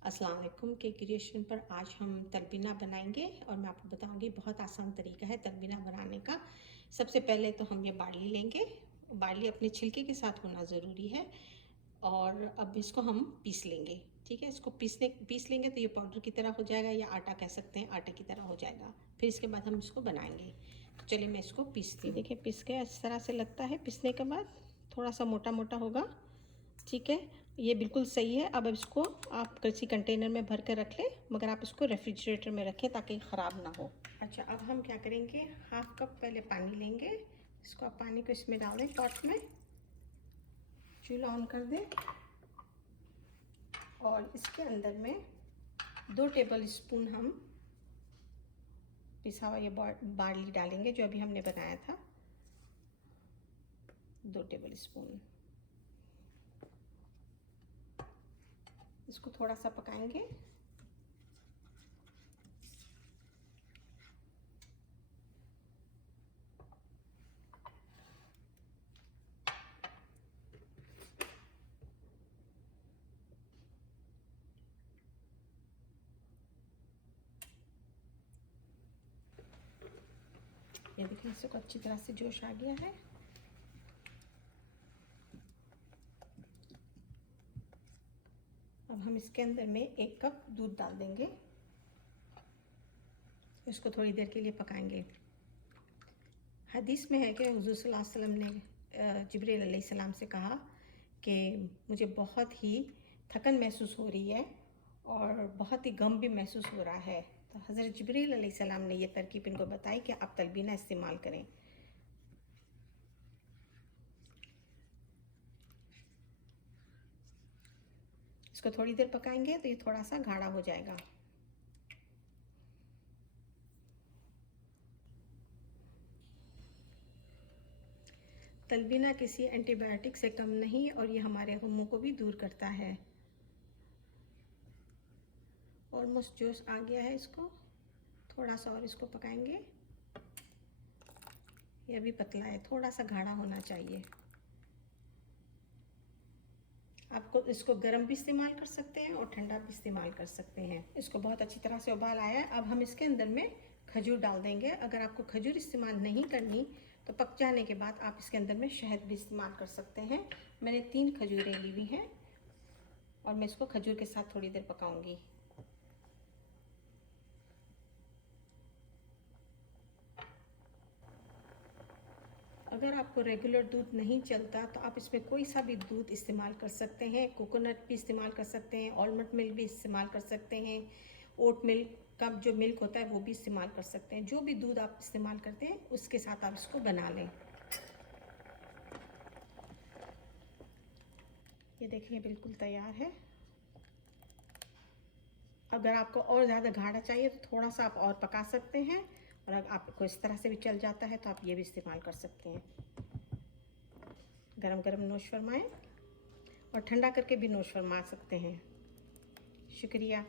अस्सलाम वालेकुम के क्रिएशन पर आज हम तलबीना बनाएंगे और मैं आपको बताऊंगी बहुत आसान तरीका है तलबीना बनाने का। सबसे पहले तो हम ये बार्ली लेंगे। बार्ली अपने छिलके के साथ होना ज़रूरी है। और अब इसको हम पीस लेंगे। ठीक है, इसको पीस लेंगे तो ये पाउडर की तरह हो जाएगा, या आटा कह सकते हैं, आटे की तरह हो जाएगा। फिर इसके बाद हम इसको बनाएंगे। तो चलिए मैं इसको पीसती हूँ। देखिए पिस गया, इस तरह से लगता है। पीसने के बाद थोड़ा सा मोटा मोटा होगा। ठीक है, ये बिल्कुल सही है। अब इसको आप किसी कंटेनर में भर कर रख लें, मगर आप इसको रेफ्रिजरेटर में रखें ताकि ख़राब ना हो। अच्छा, अब हम क्या करेंगे, हाफ कप पहले पानी लेंगे। इसको आप पानी को इसमें डाल दें पॉट में। चूल्हा ऑन कर दें और इसके अंदर में 2 टेबल स्पून हम पिसा हुआ ये बार्ली डालेंगे जो अभी हमने बनाया था। 2 टेबल स्पून। इसको थोड़ा सा पकाएंगे। ये देखिए इसको अच्छी तरह से जोश आ गया है। अब हम इसके अंदर में 1 कप दूध डाल देंगे। इसको थोड़ी देर के लिए पकाएंगे। हदीस में है कि हुज़ूर सल्लल्लाहु अलैहि वसल्लम ने जिब्रील अलैहिस्सलाम से कहा कि मुझे बहुत ही थकन महसूस हो रही है और बहुत ही गम भी महसूस हो रहा है। तो हज़रत जिब्रील अलैहिस्सलाम ने ये तरकीब इनको बताई कि आप तलबीना इस्तेमाल करें। इसको थोड़ी देर पकाएंगे तो ये थोड़ा सा गाढ़ा हो जाएगा। तलबीना किसी एंटीबायोटिक से कम नहीं और ये हमारे गमों को भी दूर करता है। ऑलमोस्ट जोश आ गया है। इसको थोड़ा सा और इसको पकाएंगे। ये अभी पतला है, थोड़ा सा गाढ़ा होना चाहिए। आपको इसको गर्म भी इस्तेमाल कर सकते हैं और ठंडा भी इस्तेमाल कर सकते हैं। इसको बहुत अच्छी तरह से उबाल आया है। अब हम इसके अंदर में खजूर डाल देंगे। अगर आपको खजूर इस्तेमाल नहीं करनी तो पक जाने के बाद आप इसके अंदर में शहद भी इस्तेमाल कर सकते हैं। मैंने 3 खजूरें ली हुई हैं और मैं इसको खजूर के साथ थोड़ी देर पकाऊंगी। अगर आपको रेगुलर दूध नहीं चलता तो आप इसमें कोई सा भी दूध इस्तेमाल कर सकते हैं। कोकोनट भी इस्तेमाल कर सकते हैं, आलमंड मिल्क भी इस्तेमाल कर सकते हैं, ओट मिल्क का जो मिल्क होता है वो भी इस्तेमाल कर सकते हैं। जो भी दूध आप इस्तेमाल करते हैं उसके साथ आप इसको बना लें। ये देखिए बिल्कुल तैयार है। अगर आपको और ज़्यादा गाढ़ा चाहिए तो थोड़ा सा आप और पका सकते हैं, और अगर आपको इस तरह से भी चल जाता है तो आप ये भी इस्तेमाल कर सकते हैं। गरम गरम नोश फरमाएं और ठंडा करके भी नोश फरमा सकते हैं। शुक्रिया।